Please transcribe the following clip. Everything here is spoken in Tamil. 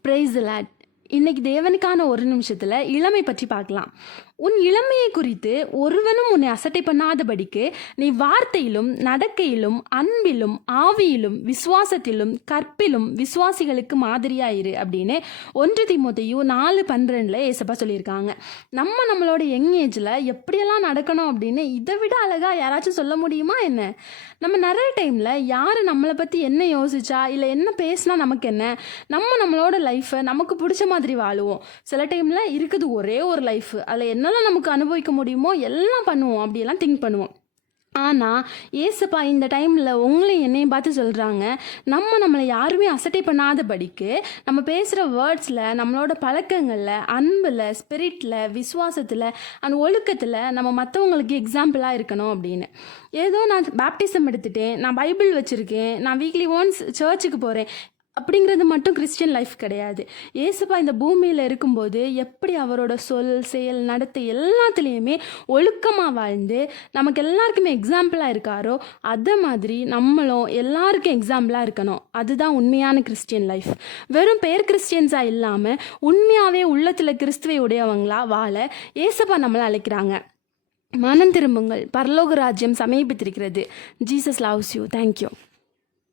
பிரைஸ் லாட் இன்னைக்கு தேவனுக்கான ஒரு நிமிஷத்தில் இளமை பற்றி பார்க்கலாம். உன் இளமையை குறித்து ஒருவனும் உன்னை அசட்டை பண்ணாதபடிக்கு நீ வார்த்தையிலும் நடக்கையிலும் அன்பிலும் ஆவியிலும் விசுவாசத்திலும் கற்பிலும் விசுவாசிகளுக்கு மாதிரியாயிரு அப்படின்னு ஒன்று திமுத்தையும் நாலு பன்னிரெண்டில் ஏசப்பா சொல்லியிருக்காங்க. நம்ம நம்மளோட யங் ஏஜில் எப்படியெல்லாம் நடக்கணும் அப்படின்னு இதை விட அழகாக யாராச்சும் சொல்ல முடியுமா என்ன? நம்ம நிறைய டைமில் யார் நம்மளை பற்றி என்ன யோசிச்சா இல்லை என்ன பேசினா நமக்கு என்ன? நம்ம நம்மளோட லைஃப்பை நமக்கு பிடிச்ச மாதிரி வாழுவோம். சில டைமில் இருக்குது ஒரே ஒரு லைஃப் அதில் என்ன என்னெல்லாம் நமக்கு அனுபவிக்க முடியுமோ எல்லாம் பண்ணுவோம். அப்படியெல்லாம் திங்க் பண்ணுவோம். ஆனால் ஏசப்பா இந்த டைமில் உங்களையும் என்னையும் பார்த்து சொல்கிறாங்க நம்ம நம்மளை யாருமே அசட்டை பண்ணாதபடிக்கு நம்ம பேசுகிற வேர்ட்ஸில் நம்மளோட பழக்கங்களில் அன்பில் ஸ்பிரிட்டில் விசுவாசத்தில் அந்த ஒழுக்கத்தில் நம்ம மற்றவங்களுக்கு எக்ஸாம்பிளாக இருக்கணும் அப்படின்னு. ஏதோ நான் பேப்டிசம் எடுத்துட்டேன் நான் பைபிள் வச்சுருக்கேன் நான் வீக்லி ஒன்ஸ் சர்ச்சுக்கு போகிறேன் அப்படிங்கிறது மட்டும் கிறிஸ்டியன் லைஃப் கிடையாது. ஏசப்பா இந்த பூமியில் இருக்கும்போது எப்படி அவரோட சொல் செயல் நடத்தை எல்லாத்துலேயுமே ஒழுக்கமாக வாழ்ந்து நமக்கு எல்லாருக்குமே எக்ஸாம்பிளாக இருக்காரோ அதை மாதிரி நம்மளும் எல்லாருக்கும் எக்ஸாம்பிளாக இருக்கணும். அதுதான் உண்மையான கிறிஸ்டியன் லைஃப் வெறும் பேர் கிறிஸ்டியன்ஸாக இல்லாமல் உண்மையாகவே உள்ளத்தில் கிறிஸ்துவை உடையவங்களா வாழ ஏசப்பா நம்மளை அழைக்கிறாங்க. மனம் திரும்புங்கள். பரலோக ராஜ்யம் சமீபித்திருக்கிறது. Jesus loves you thank you